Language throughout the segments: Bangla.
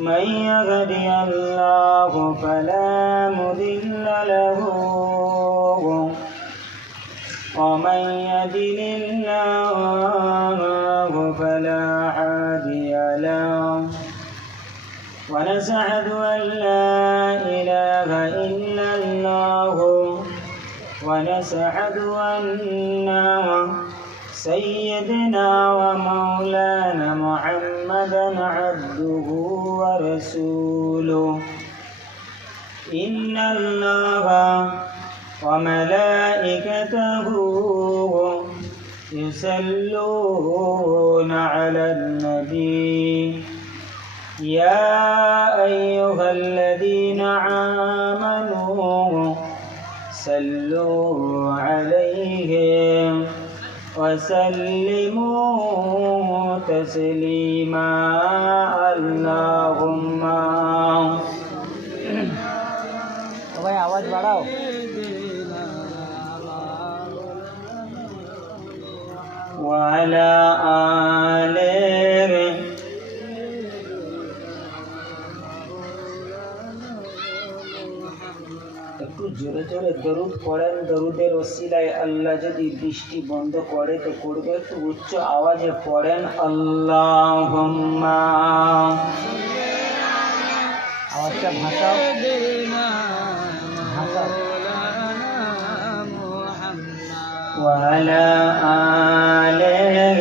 من يهده الله فلا مضل له ومن يضلل الله فلا هادي له ونشهد أن لا إله إلا الله ونشهد أن سيدنا ومولانا محمدا عبده ورسوله إن الله وملائكته يصلون على النبي يا أيها الذين آمنوا صلوا عليه وسلموا تسليما اللهم भाई आवाज बढ़ाओ وعلى آله একটু জোরে জোরে দরুদ পড়েন দরুদের ওসিলায় আল্লাহ যদি বৃষ্টি বন্ধ করে তো করবে একটু উচ্চ আওয়াজে পড়েন আল্লাহুম্মা আওয়াজটা ভাষাও وعلى آله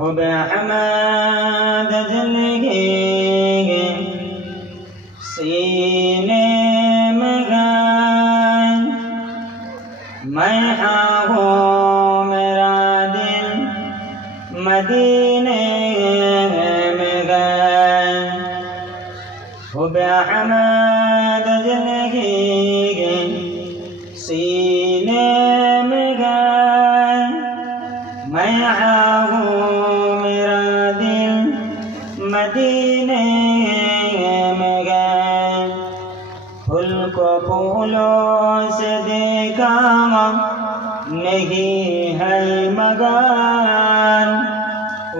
وبحمد جله सीने में गाय मैं हूँ मेरा दिल मदीने में गाय बेहमद जिंदगी सीने में गाय मैं हूँ मेरा दिल मदीने में गाय फूल को फूलों से देखा नहीं है मगर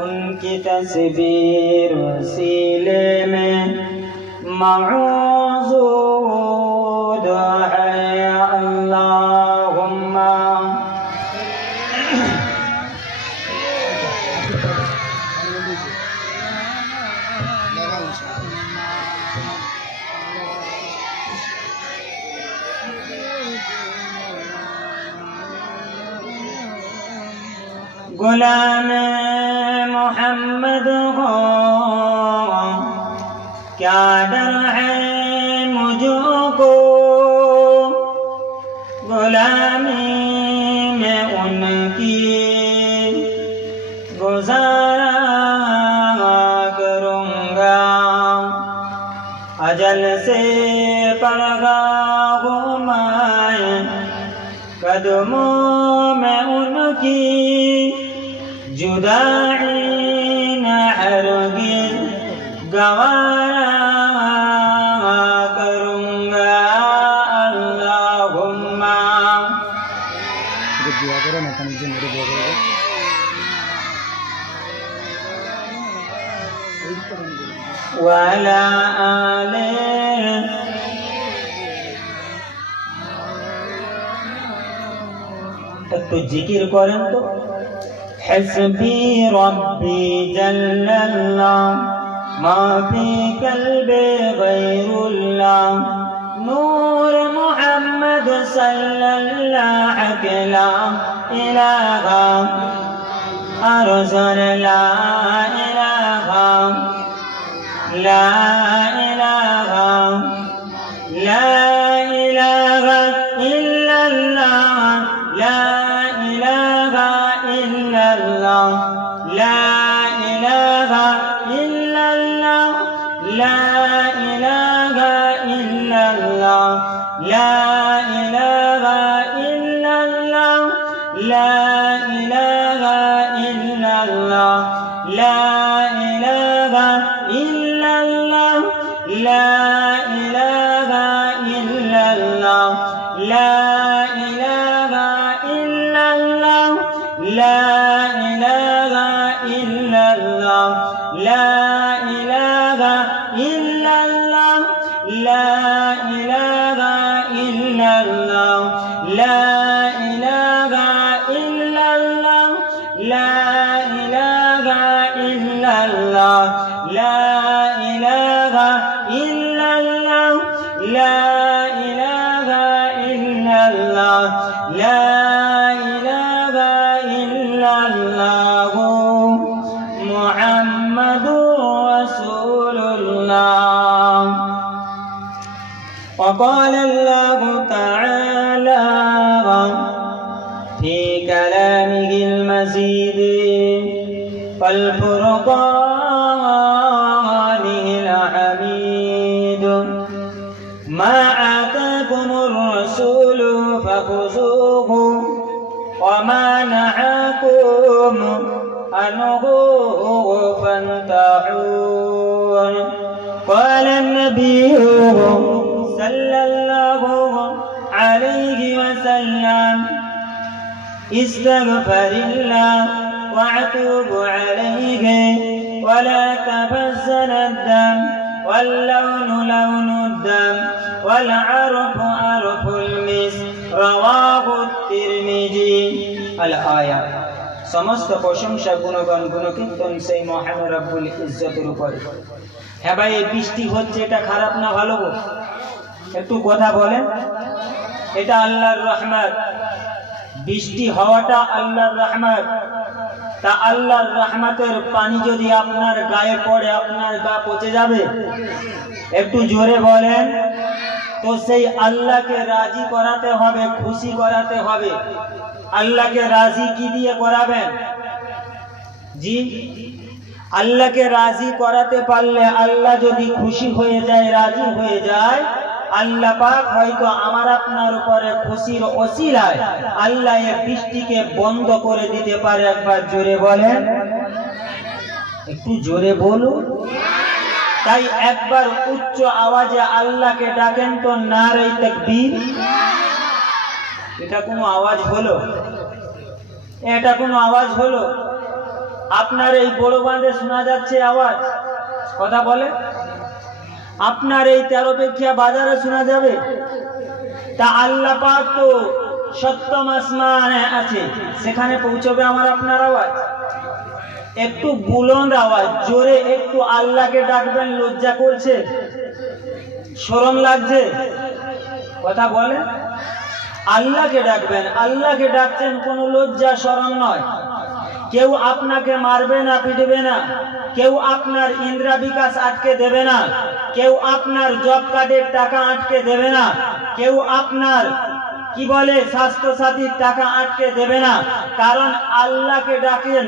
उनकी तस्वीर वसीले में मौजूद है अल्लाहुम्मा गुलाम मोहम्मद हो क्या डर है मुझको गुलामी में उनकी गुजारा करूँगा अजल से पड़गा घुमाए कदमों में उनकी जुदाई न हरगिज़ गवारा करूँगा अल्लाहुम्मा दुआ करो ना तुम जो मेरे दुआ करोगे वाला आले একটু জিকির করেন তো हस्बी रब्बी जल्लल्लाह मा फी कल्बी गैरुल्लाह नूर मुहम्मद सल्लल्लाहु ला इलाहा अरसल ला इलाहा ला इलाहा ला इलाहा इल्लल्लाह ला इलाहा इल्लल्लाह ला इलाहा इल्लल्लाह ला इलाहा इल्लल्लाह ला इलाहा इल्लल्लाह ला इलाहा इल्लल्लाह ला इलाहा इल्लल्लाह ला इलाहा इल्लल्लाह ला इलाहा इल्लल्लाह লা ইলাহা ইল্লাল্লাহ লা ইলাহা ইল্লাল্লাহ লা ইলাহা ইল্লাল্লাহ লা ইলাহা ইল্লাল্লাহ লা ইলাহা ইল্লাল্লাহ লা ইলাহা ইল্লাল্লাহ লা ইলাহা ইল্লাল্লাহ লা ইলাহা ইল্লাল্লাহ মুহাম্মাদুর রাসূলুল্লাহ। وقال الله تعالى في كلامه المزيد والفرقانه الحميد ما آتاكم الرسول فخذوه وما نهاكم عنه فانتهوا. قال النبي صلى الله عليه وسلم استغفر الله واتوب عليه ولا تبسل الدم واللون لون الدم والعرف عرف المسك رواه الترمذي. الآية সমস্ত প্রশংসা গুণগান গুণকীর্তন সেই মহান রব্বুল ইজ্জতের উপর। হ্যাঁ ভাই, এই বৃষ্টি হচ্ছে, এটা খারাপ না ভালো? একটু কথা বলেন। এটা আল্লাহর রহমত, বৃষ্টি হওয়াটা আল্লাহর রহমত। তা আল্লাহর রহমতের পানি যদি আপনার গায়ে পড়ে আপনার গা পচে যাবে? একটু জোরে বলেন। তো সেই আল্লাহকে রাজি করাতে হবে, খুশি করাতে হবে। আল্লাহকে রাজি কি দিয়ে করাবেন? জি, আল্লাহকে রাজি করাতে পারলে, আল্লাহ যদি খুশি হয়ে যায়, রাজি হয়ে যায়, আল্লাহ পাক হয়তো আমার আপনার উপরে খুশির ওসিলায় আল্লাহ এই বৃষ্টিকে বন্ধ করে দিতে পারে। একবার জোরে বলেন, একটু জোরে বলুন। তাই একবার উচ্চ আওয়াজে আল্লাহকে ডাকেন তো নারে তাকবীর। এটা কোনো আওয়াজ হলো? এটা কোনো আওয়াজ হলো? আপনার এই বড় বাঁধে শোনা যাচ্ছে আওয়াজ? কথা বলে। আপনার এই 13 পেখিয়া বাজারে শোনা যাবে? তা আল্লাহ পাক তো সপ্তম আসমানে আছে, সেখানে পৌঁছবে আমার আপনার আওয়াজ? একটু বুলন্দ আওয়াজ, জোরে একটু আল্লাহকে ডাকবেন। লজ্জা করছে? শরম লাগছে? কথা বলে। আল্লাহকে ডাকবেন, আল্লাহকে ডাকছেন, কোনো লজ্জা শরম নয়। কেউ আপনাকে মারবে না, পিটবে না, কেউ আপনার ইন্দ্রা বিকাশ আটকে দেবে না, কেউ আপনার জব কার্ডের টাকা আটকে দেবে না, কেউ আপনার কি বলে স্বাস্থ্য সাথীর টাকা আটকে দেবে না। কারণ আল্লাহকে ডাকেন,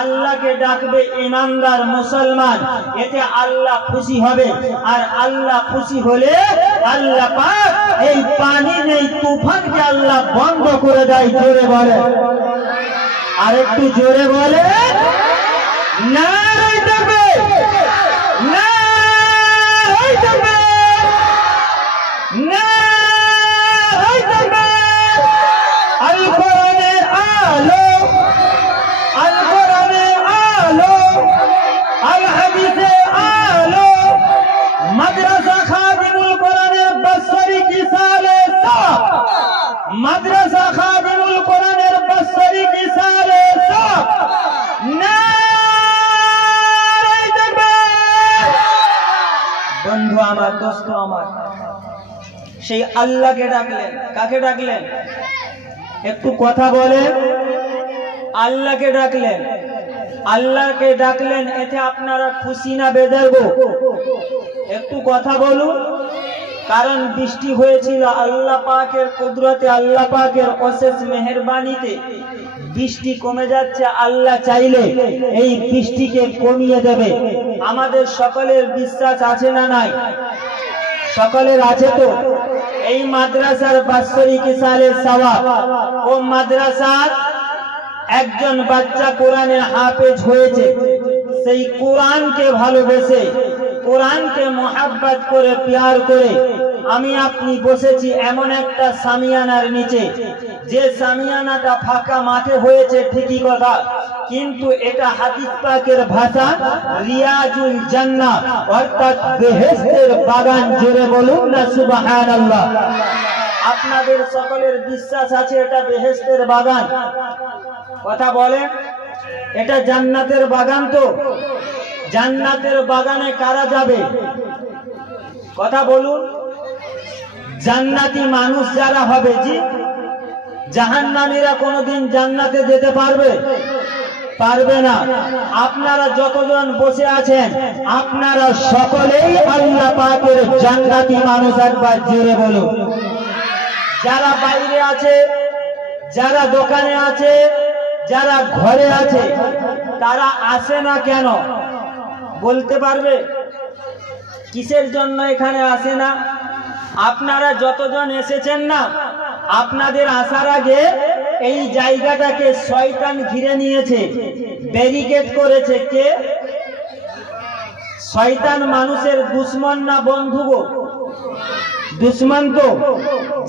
আল্লাহকে ডাকবে ইমানদার মুসলমান, এতে আল্লাহ খুশি হবে। আর আল্লাহ খুশি হলে আল্লাহ পাক এই পানি নেই তুফানকে আল্লাহ বন্ধ করে দেয়। জোরে বলে, আর একটু জোরে বলে, নারে তাকবীর, নারে তাকবীর, নারে তাকবীর। আল কোরআনের আলো, আল কোরআনের আলো, আল হাদিসের আলো, মাদ্রাসা খাদিমুল কোরআনের বাসরি কি সালে সাফ, মাদ্রাসা খাদিমুল কোরআনের বাসরি কি সালে সাফ। নারে তাকবীর। বন্ধু আমার, দোস্ত আমার, সেই আল্লাহকে ডাকলেন। কাকে ডাকলেন? একটু কথা বলেন। আল্লাহকে ডাকলেন, আল্লাহকে ডাকলেন, এতে আপনারা খুশি না বেদরগো? একটু কথা বলুন। কারণ বৃষ্টি হয়েছিল আল্লাহ পাকের কুদরতে, আল্লাহ পাকের অশেষ মেহেরবানিতে বৃষ্টি কমে যাচ্ছে। আল্লাহ চাইলে এই বৃষ্টিকে কমিয়ে দেবে। আমাদের সকলের বিশ্বাস আছে না নাই? সকলের আছে তো? এই মাদ্রাসার বাৎসরিক সালের সওয়াব, ও মাদ্রাসার একজন বাচ্চা কোরআনের হাফেজ হয়েছে, সেই কোরআনকে ভালোবেসে, কোরআনকে মোহাব্বত করে, প্যার করে আমি আপনি বসেছি এমন একটা সামিয়ানার নিচে, যে সামিয়ানাটা ফাঁকা মাঠে হয়েছে ঠিকই কথা, কিন্তু এটা হাদিস পাকের ভাষা রিয়াজুল জান্নাহ, অর্থাৎ বেহেশতের বাগান। জোরে বলুন না সুবহানাল্লাহ। আপনাদের সকলের বিশ্বাস আছে এটা বেহেশতের বাগান? কথা বলেন, এটা জান্নাতের বাগান তো? জান্নাতের বাগানে কারা যাবে? কথা বলুন। জান্নাতি মানুষ যারা হবে। জি, জাহান্নামীরা কোনোদিন জান্নাতে যেতে পারবে? পারবে না। আপনারা যতজন বসে আছেন আপনারা সকলেই আল্লাহ পাকের জান্নাতি মানুষ। একবার জোরে বলুন। যারা বাইরে আছে, যারা দোকানে আছে, যারা ঘরে আছে, তারা আসে না কেন বলতে পারবে? কিসের জন্য এখানে আসে না? আপনারা যতজন এসেছেন না, আপনাদের আসার আগে এই জায়গাটাকে শয়তান ঘিরে নিয়েছে, ব্যারিকেড করেছে। কে? শয়তান মানুষের দুশমন না বন্ধু গো? দুশমন তো।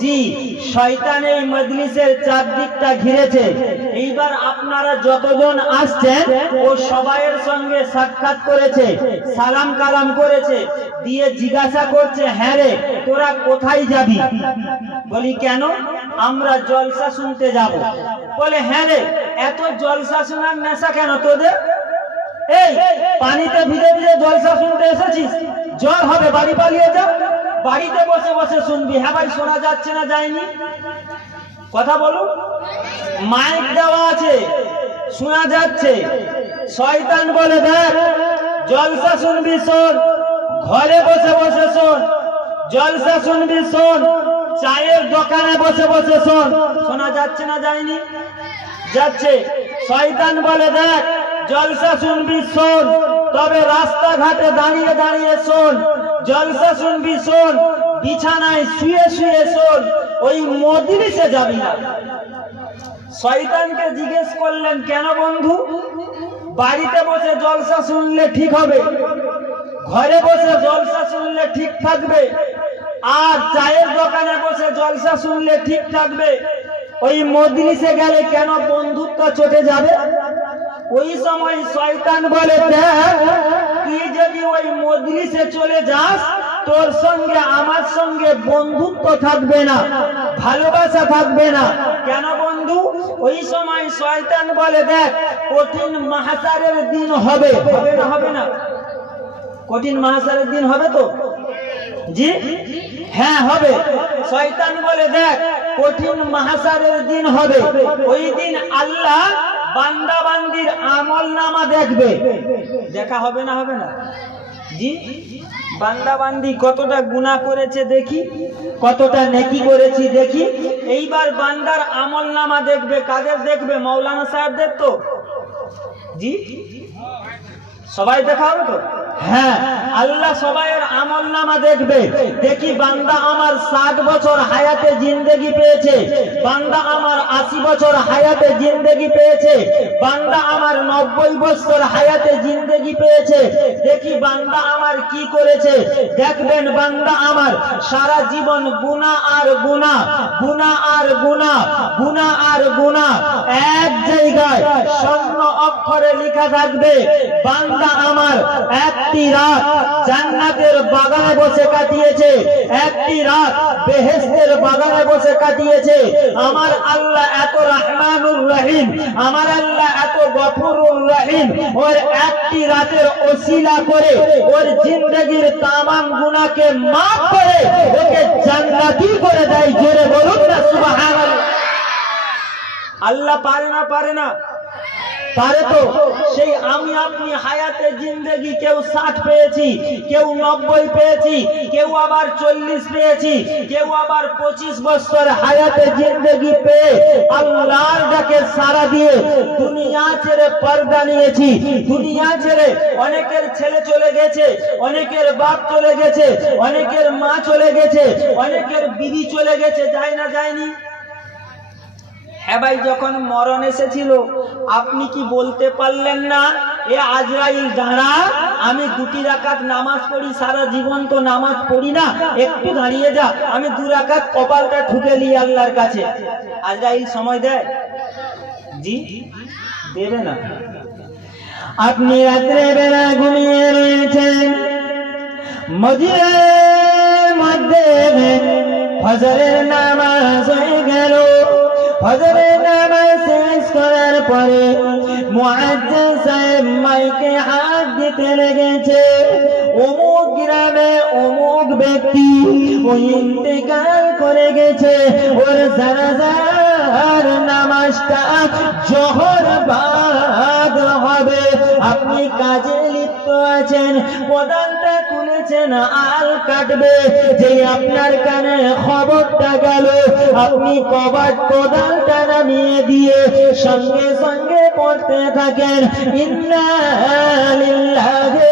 জি, শয়তান এই মজলিসের চারদিকটা ঘিরেছে। এইবার আপনারা যতজন আসছেন ও সবাইয়ের সঙ্গে সাক্ষাৎ করেছে, সালাম কালাম করেছে, দিয়ে জিজ্ঞাসা করছে, হ্যাঁ রে তোরা কোথায় যাবি? বলি কেন? আমরা জলসা শুনতে যাব। বলে হ্যাঁ রে, এত জলসা শোনার নেশা কেন তোদের? এই পানিতে ভিজে ভিজে জলসা শুনতে এসেছিস? জ্বর হবে, বাড়ি পালিয়ে যা। বাড়িতে বসে বসে শুনবি। হ্যাঁ ভাই, শোনা যাচ্ছে না যায়নি? কথা বলুন। মাইক দেওয়া আছে, শোনা যাচ্ছে। শয়তান বলে দেখ, জলসা শুনবি শোন, ঘরে বসে বসে শোন। জলসা শুনবি শোন, চায়ের দোকানে বসে বসে শোন। শোনা যাচ্ছে না যায়নি? যাচ্ছে। শয়তান বলে দেখ, জলসা শুনবি শোন, তবে রাস্তাঘাটে দাঁড়িয়ে দাঁড়িয়ে শোন। জলসা শুনবি শোন, বিছানায় শুয়ে শুয়ে শোন, ওই মজলিসে যাবি না। শয়তানকে জিজ্ঞেস করলেন, কেন বন্ধু? বাড়িতে বসে জলসা শুনলে ঠিক হবে, ঘরে বসে জলসা শুনলে ঠিক থাকবে, আর চায়ের দোকানে বসে জলসা শুনলে ঠিক থাকবে, ওই মজলিসে গেলে কেন বন্ধুত্ব চটে যাবে? ওই সময় শয়তান বলে, দেখ তুই যদি ওই মজলিসে চলে যাস, তোর সঙ্গে আমার সঙ্গে বন্ধুত্ব থাকবে না, ভালোবাসা থাকবে না। কেন বন্ধু? ওই সময় শয়তান বলে, দেখ কঠিন মাহশারের দিন হবে। হবে না? হবে না? কঠিন মাহশারের দিন হবে তো? জি হ্যাঁ হবে। শয়তান বলে, দেখ কঠিন মাহশারের দিন হবে। ওই দিন আল্লাহ বান্দা বান্দির আমল নামা দেখবে। দেখা হবে না? হবে না? জি, বান্দা বান্দি কতটা গুনাহ করেছে দেখি, কতটা নেকি করেছি দেখি। এইবার বান্দার আমল নামা দেখবে। কাদের দেখবে? মৌলানা সাহেবদের তো? জি, সবাই দেখা হবে তো? হ্যাঁ, আল্লাহ সবাইয়ের আমল নামা দেখবে। দেখি বান্দা আমার 60 বছর হায়াতে জিন্দেগি পেয়েছে, বান্দা আমার 80 বছর হায়াতে জিন্দেগি পেয়েছে, বান্দা আমার 90 বছর হায়াতে জিন্দেগি পেয়েছে। দেখি বান্দা আমার কি করেছে। দেখবেন বান্দা আমার সারা জীবন গুনাহ আর গুনাহ, গুনাহ আর গুনাহ, গুনাহ আর গুনাহ এক জায়গায় স্বর্ণ অক্ষরে লেখা থাকবে। বান্দা আমার একটি রাত জান্নাতের বাগানে বসে কাটিয়েছে, একটি রাত বেহেশতের বাগানে বসে কাটিয়েছে। আমার আল্লাহ এত রহমানুর রহিম, আমার আল্লাহ এত গফুরুর রহিম। ওর একটি রাতের ওসিলা করে ওর জিন্দেগির তামাম গুনাহকে মাফ করে ওকে জান্নাতি করে দেয়। জোরে বলুন না সুবহানাল্লাহ। আল্লাহ পারে না? পারে না? পারে তো। সেই আমি আপনি হায়াতে জিন্দেগি কেউ 60 পেয়েছি, কেউ 90 পেয়েছি, কেউ আবার 40 পেয়েছি, কেউ আবার 25 বছর হায়াতে জিন্দেগি পেয়ে আল্লাহর ডাকে সাড়া দিয়ে দুনিয়া ছেড়ে পর্দা নিয়েছি। দুনিয়া ছেড়ে অনেকের ছেলে চলে গেছে, অনেকের বাপ চলে গেছে, অনেকের মা চলে গেছে, অনেকের বিবি চলে গেছে। যায় না? যায়নি? হ্যাঁ ভাই, যখন মরণ এসেছিল আপনি কি বলতে পারলেন না এ আজরাইল দাঁড়া, আমি 2 রাকাত নামাজ পড়ি, সারা জীবন তো নামাজ পড়ি না, একটু দাঁড়িয়ে যা, আমি 2 রাকাত কপালটা ঠুকে নিই আল্লাহর কাছে। আজরাইল সময় দেয়? জি দেবে না। আপনি রাত্রে বেলা ঘুমিয়ে রয়েছেন, মসজিদের মধ্যে ফজরের নামাজ হয়ে গেল। ফজরের নামাজ শেষ করার পরে মুয়াজ্জিন সাহেব মাইকে হাত দিতে লেগেছে, অমুক গ্রামে অমুক ব্যক্তি ও ইন্তেকাল করে গেছে, ওর জানাজার নামাজটা জোহর বাদ হবে। আপনি কাজে লিপ্ত আছেন, কোদালটা তুলেছেন, আল কাটবে, যে আপনার কানে খবরটা গেল, আপনি কোদালটা নামিয়ে দিয়ে সঙ্গে সঙ্গে পড়তে থাকেন, ইন্না লিল্লাহি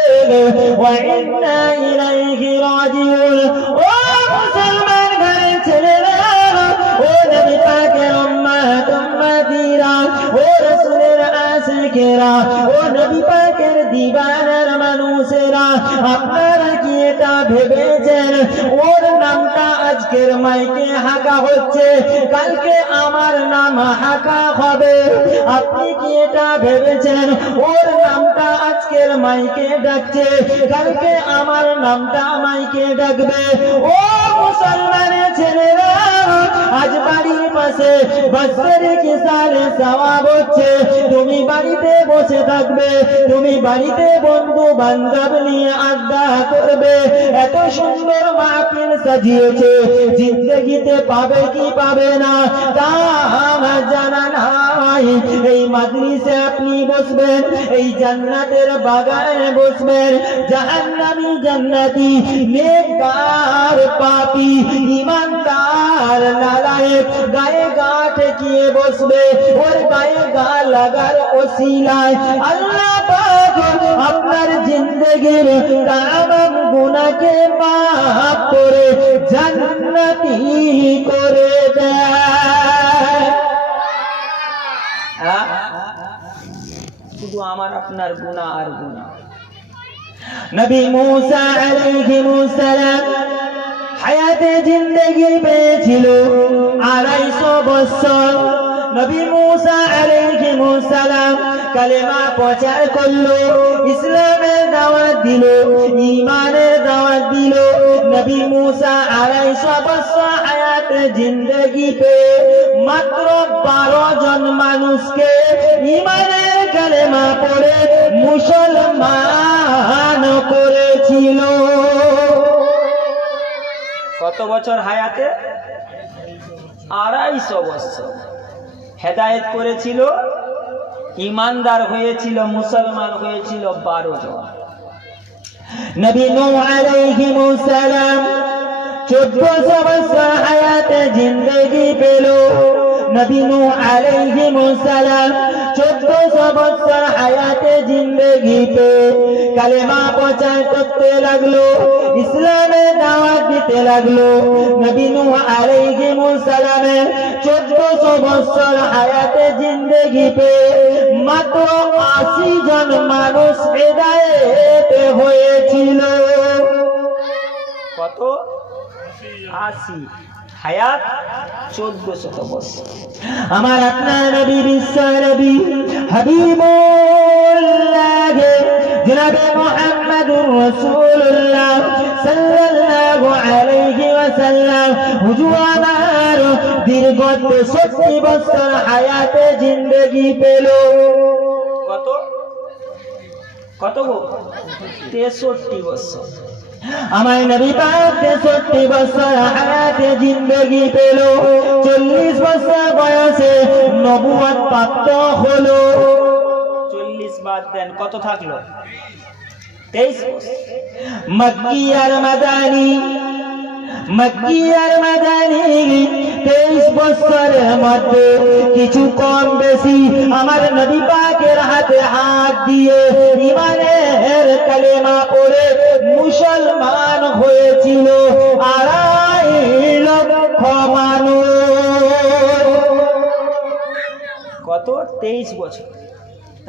ওয়া ইন্না ইলাইহি রাজিউন। ও মুসলমান ঘরের ছেলেরা, ও নবী পাকের উম্মত উম্মতিরা, ও রাসূলের আশিকেরা, ও নবী পাকের দিওয়ানার মানুষেরা, আপনারা কি এটা ভেবেছেন ওর নামটা আজকের মাইকে হাঁকা হচ্ছে, কালকে আমার নাম হাঁকা হবে? আপনি কি এটা ভেবেছেন ওর নামটা আজকের মাইকে ডাকছে, কালকে আমার নামটা মাইকে ডাকবে? ও মুসলমানের ছেলেরা, আজ বাড়ির পাশে বাচ্চারে কি সালে সওয়াব হচ্ছে, তুমি বাড়িতে বসে থাকবে, তুমি বাড়িতে বন্ধু বান্ধব নিয়ে আড্ডা করবে, এত সুন্দর মাহফিল সাজিয়েছে, জিন্দগিতে পাবে কি পাবে না তা আমার জানা নাই। এই মাদ্রাসে আপনি বসবেন, এই জান্নাতের বাগানে বসবেন, জাহান্নামী জান্নাতি, নেককার পাপী, ঈমানদার নালায়েক গায়ে গা ঠেকিয়ে বসবে, ওর গায়ে গা লাগার ওসিলায় আল্লাহ পাক আপনার জিন্দেগির তামাম গুনাহকে মাফ করে জান্নাতি করে দেয়। শুধু আমার আপনার গুনাহ আর গুনাহ। নবী মুসা আলাইহিস সালাম হায়াতে জিন্দেগি পেয়েছিল 250 বছর। নবী মুসা আলাইহিস সালাম কালেমা প্রচার করলো, ইসলামের দাওয়াত দিল, ঈমানের দাওয়াত দিল। নবী মুসা 250 বছর হায়াতে জিন্দেগি পেয়ে মাত্র 12 জন মানুষকে ঈমানের কালেমা পড়ে মুসলমান করেছিল। কত বছর হায়াতে? 250 বছর হেদায়েত করেছিল, ঈমানদার হয়েছিল, মুসলমান হয়েছিল 12 জন। নবী নূহ আলাইহিস সালাম 1400 বছর হায়াতে জিন্দেগি পেল। নবী নূহ আলাইহিস সালাম 1400 বছর হায়াতে জিন্দেগি পেয়ে কালেমা প্রচার করতে লাগলো, ইসলামের দাওয়াত দিতে লাগলো। নবী নূহ আলাইহিস সালামের 1400 বছর হায়াতে জিন্দেগি পেয়ে মাত্র 80 জন মানুষ হেদায়েত হয়েছিল। কত? 80। হায়াত 1400 বছর। আমার আপনার নবী বিশ্ব নবী হাবিবুল্লাহ জনাবে মুহাম্মদুর রাসূলুল্লাহ সাল্লাল্লাহু আলাইহি ওয়াসাল্লাম হুজুর আমার দীর্ঘ 63 বছর হায়াতে জিন্দেগি পেল। কত কত গো? 63 বছর। আমার নবী পাক 63 বছর হায়াতে জিন্দেগি পেল। 40 বছর বয়সে নবুয়ত প্রাপ্ত হলো। 40 বাদ দেন, কত থাকলো? 23 বছর। মক্কি আর মাদানী 23 বছরের মধ্যে কিছু কম বেশি আমার নবী পাকের হাতে হাত দিয়ে ঈমানের কালেমা পড়ে মুসলমান হয়েছিল 2.5 লক্ষ মানুষ। কত? 23 বছর।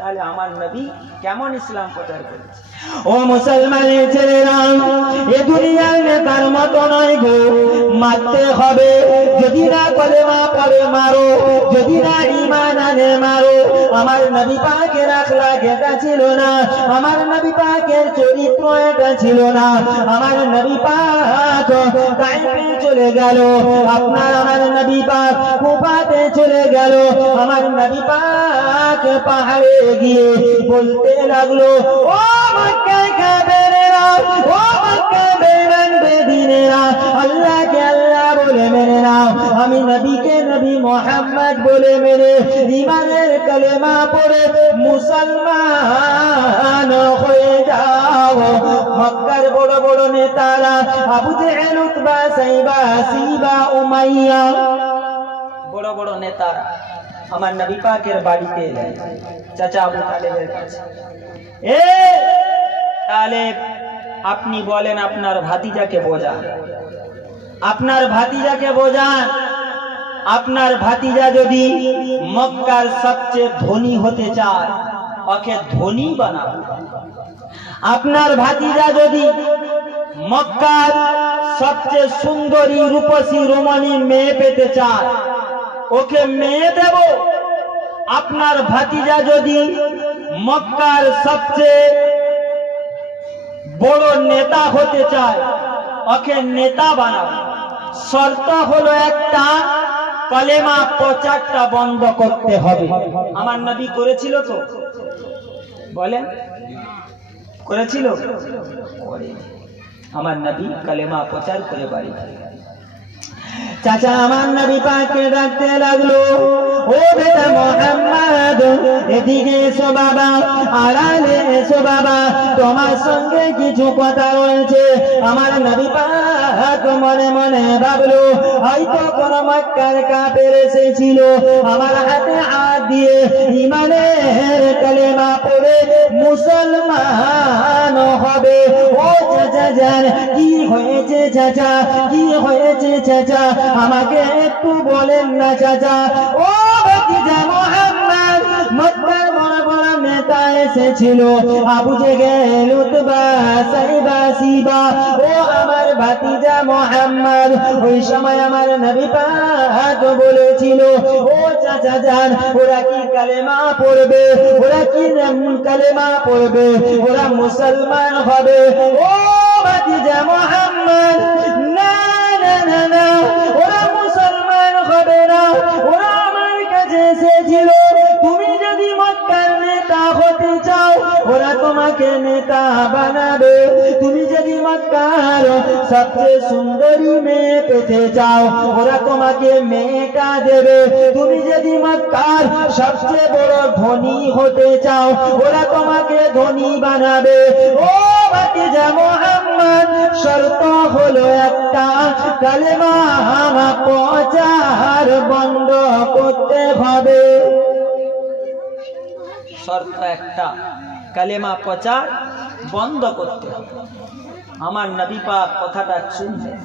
তাহলে আমার নবী কেমন ইসলাম প্রচার করেছে? ও মুসলমানের ছেলেরা, এ দুনিয়ার নেতার মতো নয় গো, মারতে হবে। যদি না কলেমা পড়ে মারো, যদি না ঈমান আনে মারো। আমার নবী পাকের আখলাক এটা ছিল না, আমার নবী পাকের চরিত্র এটা ছিল না। আমার নবী পাক তাইফে চলে গেল, আপনার আমার নবী পাক কুফাতে চলে গেল। আমার নবী পাক পাহাড়ে গিয়ে বলতে লাগলো, ও মক্কা কাফেরেরা, ও মক্কা বেঈমানরা, আল্লাহকে আল্লাহ বলে মেনে নাও, আমি নবীকে নবী মুহাম্মদ বলে মেনে ঈমানের কালেমা পড়ে মুসলমান হয়ে যাও। মক্কার বড় বড় নেতারা আবু জেহেল, উতবা, সাইবা, সিবা, উমাইয়া, বড় বড় নেতারা আমার নবী পাকের বাড়িতে এলেন চাচা আবু তালেবের কাছে। এ তালেব, আপনি বলেন আপনার ভাতিজাকে বোঝান, আপনার ভাতিজাকে বোঝান। আপনার ভাতিজা যদি মক্কার সবচেয়ে ধনী হতে চায়, ওকে ধনী বানাবো। আপনার ভাতিজা যদি মক্কার সবচেয়ে সুন্দরী রূপসী রমণী মেয়ে পেতে চায়, ওকে মেয়ে দেব। আপনার ভাতিজা যদি মক্কার সবচেয়ে বড় নেতা হতে চায়, ওকে নেতা বানাবো। শর্ত হলো একটা, কালেমা প্রচারটা বন্ধ করতে হবে। আমার নবী করেছিল তো? বলেন, করেছিল? আমার নবী কালেমা প্রচার করে বাড়ি। চাচা আমার নবী পাককে ডাকতে লাগলো, ও বেটা মুহাম্মদ, এদিকে এসো বাবা, আড়ালে এসো বাবা, তোমার সঙ্গে কিছু কথা রয়েছে। আমার নবী পাক মনে মনে ভাবলো, হয়তো কোন মক্কার কাফের এসেছিল, আমার হাতে হাত দিয়ে ঈমানের কালেমা পড়ে মুসলমান হবে। ও চাচা জান, কি হয়েছে চাচা, কি হয়েছে চাচা, আমাকে একটু বলেন না চাচা। ও ভাতিজা মুহাম্মদ, মক্কার বড় বড় নেতা এসেছিল, আবু জেহেল, উতবা, সাইবা, সিবা। ও আমার ভাতিজা মুহাম্মদ, ওই সময় আমার নবী পাক বলেছিল, ও চাচা জান, ওরা কি কালেমা পড়বে, ওরা কি কালেমা পড়বে, ওরা মুসলমান হবে। ও ভাতিজা মুহাম্মদ, না না না না, ওরা মুসলমান হবে না, ওরা আমার কাছে এসেছিল। তুমি যদি মক্কার নেতা হতে চাও, ওরা তোমাকে নেতা বানাবে। তুমি যদি মক্কার সবচেয়ে সুন্দরী মেয়ে পেতে চাও, ওরা তোমাকে মেয়েটা দেবে। তুমি যদি মক্কার সবচেয়ে বড় ধনী হতে চাও, ওরা তোমাকে ধনী বানাবে। ও ভাতিজা মুহাম্মদ, শর্ত হলো একটা, কালেমা প্রচার বন্ধ করতে হবে। শর্ত একটা, কালেমা প্রচার বন্ধ করতে হবে। আমার নবী পাক কথাটা শুনলেন।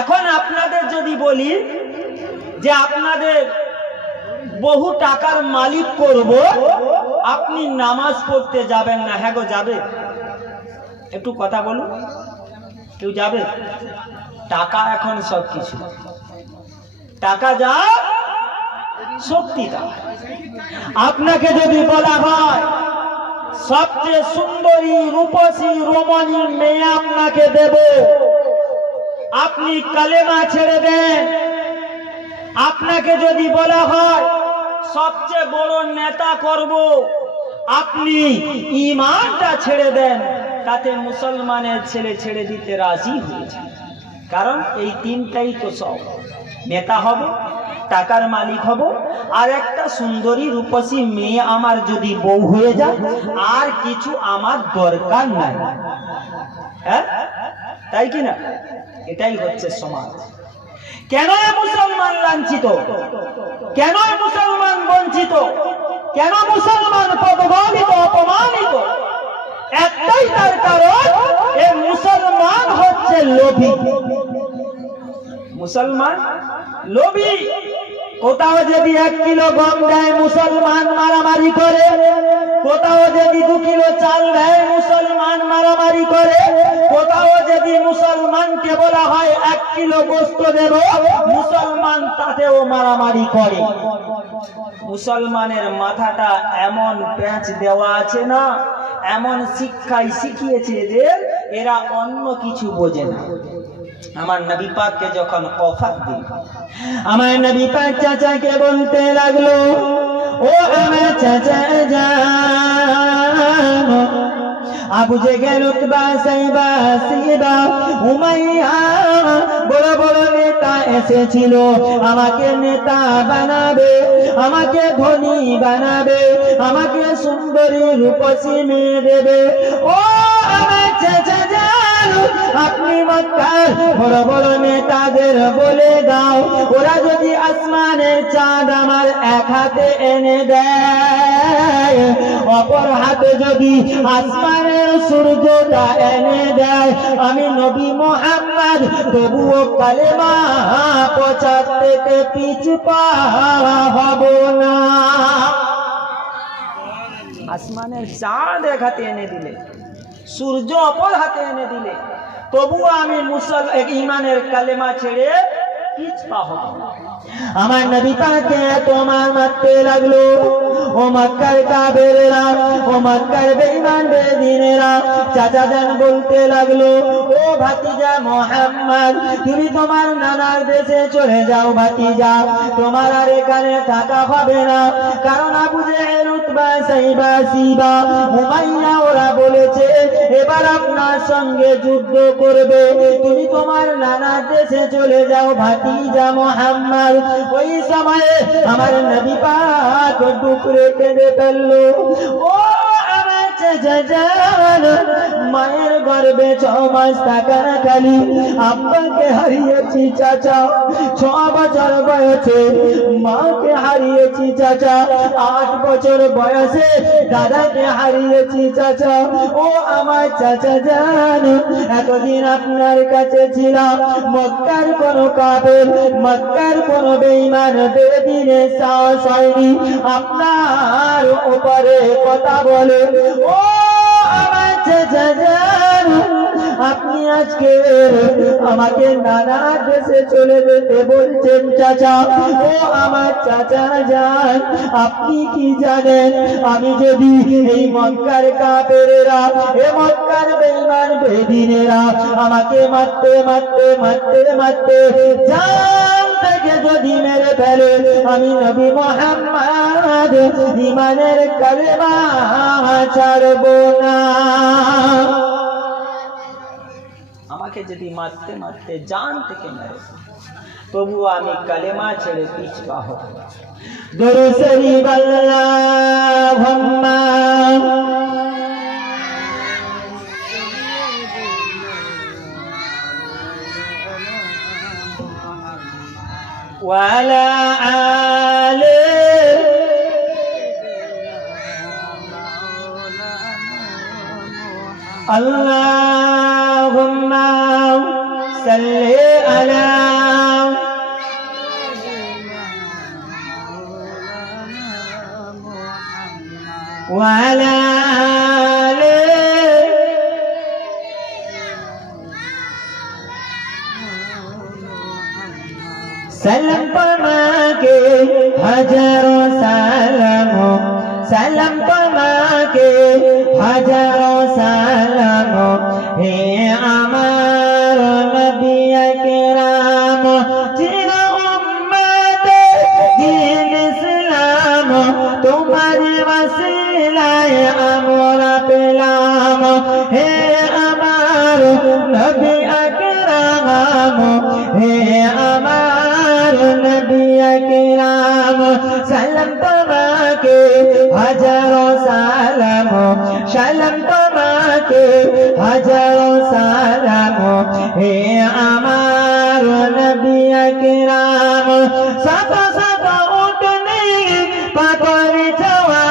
এখন আপনাদের যদি বলি যে আপনাদের বহু টাকার মালিক করব, আপনি নামাজ পড়তে যাবেন না, হ্যাঁ গো যাবে? একটু কথা বলুন, কেউ যাবে? টাকা এখন সবকিছু, টাকা যা শক্তি তা। আপনাকে যদি বলা হয় সবচেয়ে সুন্দরী রূপসী রমণী মেয়ে আপনাকে দেব, আপনি কালেমা ছেড়ে দেন। আপনাকে যদি বলা হয় সবচেয়ে বড় নেতা করব, আপনি ঈমানটা ছেড়ে দেন। তাতে মুসলমানের ছেলে ছেড়ে দিতে রাজি হয়েছে। কারণ এই তিনটাই তো সব, নেতা হব, টাকার মালিক হব, আর একটা সুন্দরী রূপসী মেয়ে আমার যদি বউ হয়ে যায়, আর কিছু আমার দরকার নাই। হ্যাঁ, তাই কি না? এটাই হচ্ছে সমাজ। কেন মুসলমান লাঞ্ছিত, কেন মুসলমান বঞ্চিত, কেন মুসলমান পদদলিত, অপমানিত? একটাই তার কারণ, এই মুসলমান হচ্ছে লোভী। মুসলমান লোভী। কোথাও যদি 1 কিলো গম দেয় মুসলমান মারামারি করে, কোথাও যদি 2 কিলো চাল দেয় মুসলমান মারামারি করে, কোথাও যদি মুসলমানকে বলা হয় 1 কিলো গোশত দেব মুসলমান তাতেও মারামারি করে। মুসলমানের মাথাটা এমন প্যাঁচ দেওয়া আছে না, এমন শিক্ষায় শিখিয়েছে যে এরা অন্য কিছু বোঝে না। আমার নবী পাককে যখন ওফাত দিল, আমার নবী পাক চাচাকে বলতে লাগলো, ও আমার চাচা যান, আবু জেহেল উতবা সাইবা সিবা উমাইয়া বড় বড় নেতা এসেছিল, আমাকে নেতা বানাবে, আমাকে ধনী বানাবে, আমাকে সুন্দরী রূপসী মেয়ে দেবে। ও আমার চাচা যান, আপনি মক্কার বড় বড় নেতাদের বলে দাও, ওরা যদি আসমানের চাঁদ আমার এক হাতে এনে দেয়, অপর হাতে যদি আসমানের সূর্যটা এনে দেয়, আমি নবী মুহাম্মদ তবুও কালেমা প্রচার থেকে পিছপা হব না। আসমানের চাঁদ এক হাতে এনে দিলে, সূর্য অপর হাতে এনে দিলে, তবুও আমি ইমানের কালেমা ছেড়ে পিছপা হব না। আমার নবী পাককে তোমার মারতে লাগলো। ও মক্কার কাফেররা, ও মক্কার বেঈমান বেদিনেরা, চাচা জান বলতে লাগলো, ও ভাতিজা মুহাম্মদ, তুমি তোমার নানার দেশে চলে যাও ভাতিজা, তোমার আর এখানে থাকা হবে না। কারণ আবু জেহেল উতবা সাইবা সিবা উমাইয়া ওরা বলেছে এবার আপনার সঙ্গে যুদ্ধ করবে, তুমি তোমার নানার দেশে চলে যাও ভাতিজা মুহাম্মদ। ওই সময়ে আমার নবী পাক ডুকরে কেঁদে ফেললো। ও আমার চাচা জান, মায়ের গর্ভে 6 মাস থাকাকালী আব্বাকে হারিয়েছি চাচা, 6 বছর বয়সে মাকে হারিয়েছি চাচা, 8 বছর বয়সে দাদাকে হারিয়েছি চাচা। ও আমার চাচা জান, এতদিন আপনার কাছে ছিলাম, মক্কার কোন কাফের, মক্কার কোন বেঈমান বেদিনে সাহস হয়নি আপনার উপরে কথা বলে। ও আমার চাচা জান, আপনি আজকে আমাকে নানা দেশে চলে যেতে বলছেন চাচা। ও আমার চাচা জান, আপনি কি জানেন আমি যদি এই মক্কার কাফেরেরা, এ মক্কার বেঈমান বেদিনেরা আমাকে মারতে মারতে মারতে মারতে জান থেকে যদি মেরে ফেলে, আমি নবী মুহাম্মদ ঈমানের কালেমা ছাড়ব না। আমাকে যদি মারতে মারতে জান থেকে মেরে, তবুও আমি কালেমা ছেড়ে পিছপা হব না। দুরূদ শরীফ আল্লাহুম্মা ওয়া আলা আলি আল্লাহুম্মা সাল্লি আলা ওয়া আলা আলি সালাম তোমাকে হাজারো সালাম, সালাম তোমাকে হাজারো সালাম, হে আমার নবী আকরাম, চির উম্মতে দ্বীন ইসলাম, তোমার ওসিলায় আমরা পেলাম, হে আমার নবী আকরাম, হে আমার নবী আকরাম, সালাম তোমাকে হাজারো সালাম, সালাম তোমাকে হাজারো সালাম, হে আমার নবী আকরাম। শত শত উটনি পাথরে যাওয়া,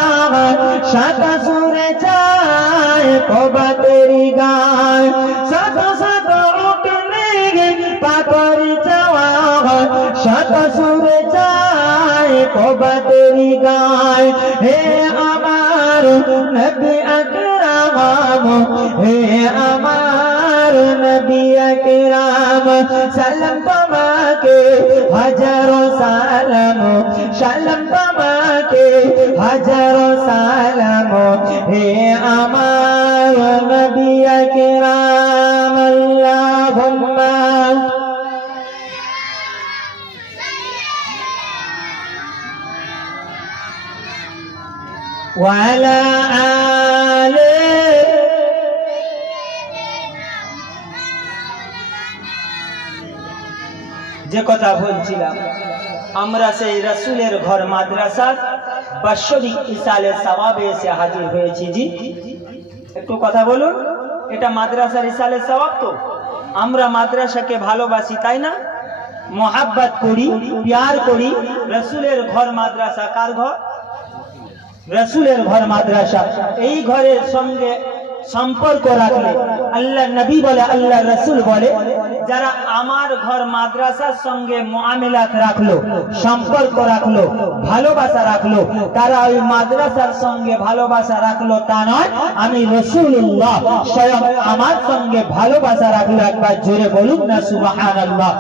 শত সুরে যায় কবা তেরি গায়, শত শত উটনি পাথরে যাওয়া, শত সুরে যায় गाए तौबा तेरी गाए हे अमार नबी अकराम हे अमार नबी अकराम सलाम तुम्हाके हजारों सलाम सलाम तुम्हाके हजारों सलाम हे अमार नबी अकराम अल्लाहुम्मा वाला आले যে কথা বলছিলাম আমরা সেই রাসূলের ঘর মাদ্রাসা বাৎসরিক ইসালে সওয়াবে এসে হাজির হয়েছি জি একটু কথা বলুন এটা মাদ্রাসার ইসালে সওয়াব তো আমরা মাদ্রাসাকে ভালোবাসি তাই না मोहब्बत करी प्यार करी रसूलेर घर माद्रासा कार घर रसूलेर घर माद्रासा এই ঘরের সঙ্গে সম্পর্ক রাখলে আল্লাহ নবী বলে আল্লাহ রাসূল বলে যারা আমার ঘর মাদ্রাসার সঙ্গে মুআমালাত রাখলো সম্পর্ক রাখলো ভালোবাসা রাখলো তারা ওই মাদ্রাসার সঙ্গে ভালোবাসা রাখলো তা নয় আমি রাসূলুল্লাহ স্বয়ং আমার সঙ্গে ভালোবাসা রাখলো একবার জোরে বলুন না সুবহানাল্লাহ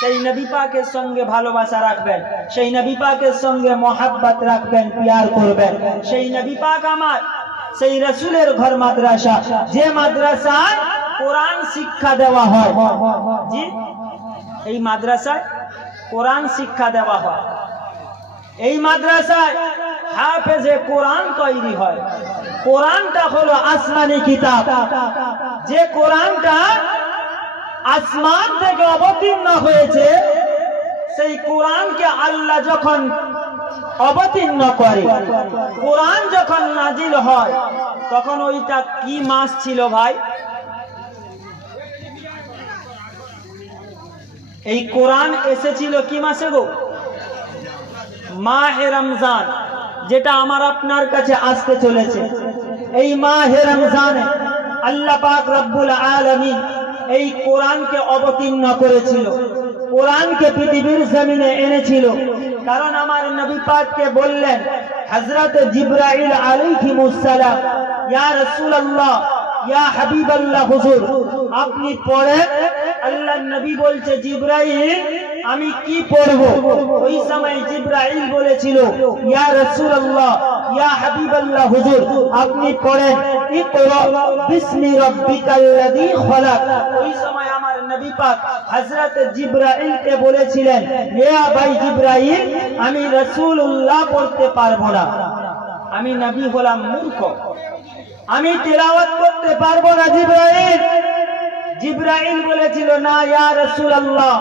সেই নবী পাকের সঙ্গে ভালোবাসা রাখবেন সেই নবী পাকের সঙ্গে মোহাব্বত রাখবেন প্যার করবেন সেই নবী পাক আমার সেই রাসূলের ঘর মাদ্রাসা যে মাদ্রাসায় কোরআন শিক্ষা দেওয়া হয় জি এই মাদ্রাসায় কোরআন শিক্ষা দেওয়া হয় এই মাদ্রাসায় হাফেজে কোরআন তৈরি হয় কোরআনটা হলো আসমানি কিতাব যে কোরআনটা আসমান থেকে অবতীর্ণ হয়েছে সেই কোরআনকে আল্লাহ যখন অবতীর্ণ করে কোরআন যখন নাজিল হয় তখন ওইটা কি মাস ছিল ভাই এই কোরআন এসেছিল কি মাসে গো মাহে রমজান যেটা আমার আপনার কাছে আসতে চলেছে এই মাহে রমজানে আল্লাহ পাক রব্বুল আলামিন এই কোরআনকে অবতীর্ণ করেছিল কোরআনকে পৃথিবীর জমিনে এনেছিল কারণ আমার নবী পাককে বললেন হযরত জিবরাইল আলাইহিস সালাম ইয়া রাসূলুল্লাহ ইয়া হাবিবাল্লাহ হুজুর আপনি পড়েন আল্লাহর নবী বলছে জিবরাইল আমি কি পড়ব ওই সময় জিবরাইল বলেছিল ইয়া রাসূলুল্লাহ ইয়া হাবিবাল্লাহ হুজুর আপনি পড়েন ইকরা বিসমি রাব্বিকাল্লাযী খলাক ওই সময় আমার নবী পাক হযরত জিবরাইলকে বলেছিলেন ইয়া ভাই জিবরাইল আমি রাসূলুল্লাহ পড়তে পারবো না আমি নবী হলাম মূর্খ আমি তেলাওয়াত করতে পারবো না জিবরাইল জিবরাইল বলেছিল না ইয়া রাসূলুল্লাহ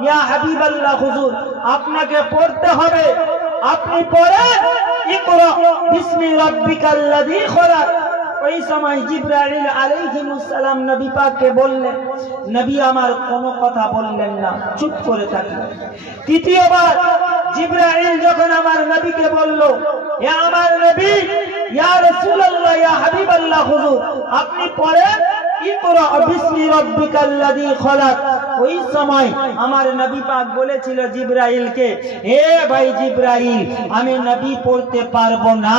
ইয়া হাবিবাল্লাহ হুজুর আপনাকে পড়তে হবে আপনি পড়েন ইকরা বিসমি রাব্বিকাল্লাযী খলাক ওই সময় জিবরাইল আলাইহিস সালাম নবী পাককে বললেন নবী আমার কোনো কথা বললেন না চুপ করে থাকলেন তৃতীয়বার জিবরাইল যখন আমার নবীকে বলল হে আমার নবী ইয়া রাসূলুল্লাহ ইয়া হাবিবাল্লাহ হুজুর আপনি পড়েন ইকরা বিসমি রাব্বিকাল্লাযী খলাক ওই সময় আমার নবী পাক বলেছিল জিবরাইলকে হে ভাই জিবরাইল আমি নবী পড়তে পারবো না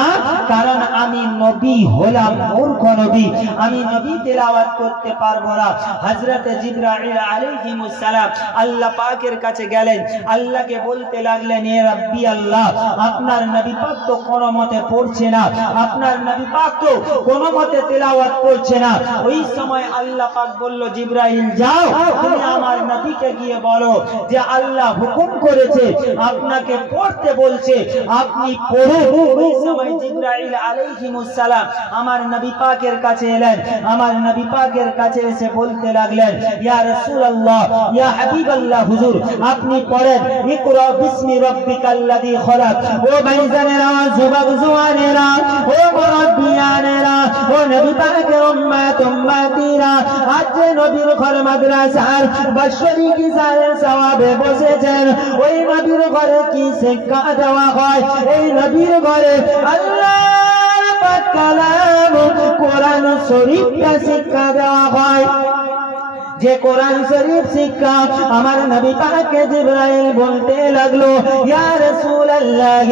কারণ আমি নবী হলাম মূর্খ নবী আমি নবী তেলাওয়াত করতে পারবো না হযরত জিবরাইল আলাইহিস সালাম আল্লাহ পাকের কাছে গেলেন আল্লাহকে বলতে লাগলেন হে রাব্বি আল্লাহ আপনার নবী পাক তো কোনো মতে পড়ছে না আপনার নবী পাক তো কোনো মতে তেলাওয়াত করছে না ওই সময় আল্লাহ পাক বলল জিবরাইল যাও তুমি আমার নবীকে গিয়ে বলো যে আল্লাহ হুকুম করেছে আপনাকে পড়তে বলছে আপনি পড়ুন ওই সময় জিবরাইল আলাইহিস সালাম আমার নবী পাকের কাছে এলেন আমার নবী পাকের কাছে এসে বলতে লাগলেন ইয়া রাসূলুল্লাহ ইয়া হাবিবাল্লাহ হুজুর আপনি পড়েন ইকরা বিসমি রাব্বিকাল্লাযী খলাক ও ভাইজানেরা যুবক জওয়ানেরা ও মুরব্বিয়ানেরা ও নবী পাকের উম্মতিরা আজ নবীর ঘর মাদ্রাসার বাৎসরিক ইসালে সওয়াবে বসেছেন ওই নবীর ঘরে কি শিক্ষা দেওয়া হয় এই নবীর ঘরে আল্লাহর পাক কালাম কোরআন শরীফ শিক্ষা দেওয়া হয় যে কোরআন শরীফ শিক্ষা আমার নবী পাককে জিবরাইল বলতে লাগলো, ইয়া রাসূলুল্লাহ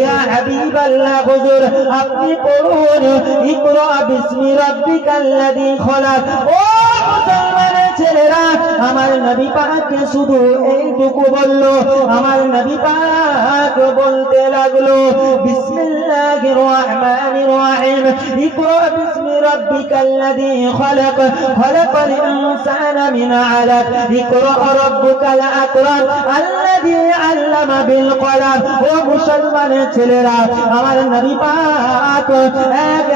ইয়া হাবিবাল্লাহ, হুজুর আপনি পড়ুন ইকরা বিসমি রাব্বিকাল্লাযী খলাক। ও মুসলমানের ছেলেরা, আমার নবী পাককে শুধু এইটুকু বললো, আমার নবী পাক বলতে লাগলো বিসমিল্লাহির রহমানির রহিম, ইকরা বিসমি রাব্বিকাল্লাযী খলাক, খলাকাল ইনসানা মিন আলাক, ইকরা রাব্বুকাল আকরাম আল্লাযী আল্লামা বিল কলাম। ও মুসলমানের ছেলেরা, আমার নবী পাক এক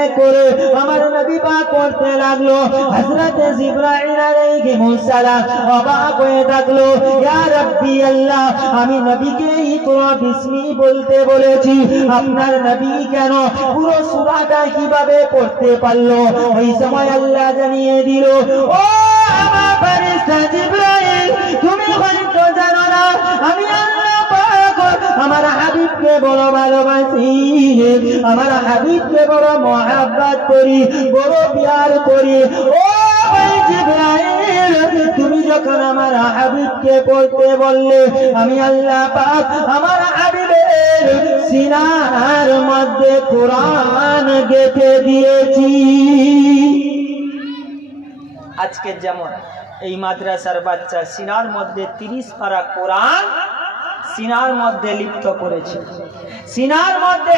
এক করে আমার নবী পাক করতে লাগলো। হযরত জিবরাইল আলাইহিস সালাম অবাক হয়ে থাকলো, ইয়া রাব্বি আল্লাহ, আমি নবীকে ইকরা বিসমি বলতে বলেছি, আপনার নবী কেন পুরো সূরাটা কিভাবে পড়তে পারলো? ওই সময় আল্লাহ জানিয়ে দিল, ও আমার ফেরেশতা জিবরাইল, তুমি হয়তো জানো না আমি আল্লাহ পাক আমার হাবিবকে বড় ভালোবাসি, আমার হাবিবকে বড় মহব্বত করি, বড় প্যার করি। ও জিবরাইল, তুমি যখন আমার হাবিবকে পড়তে বললে, আমি আল্লাহ পাক আমার হাবিবের সিনার মধ্যে কোরআন গেঁথে দিয়েছি। আজকে যেমন এই মাদ্রাসার বাচ্চা সিনার মধ্যে 30 পারা কোরআন সিনার মধ্যে লিপ্ত করেছে, সিনার মধ্যে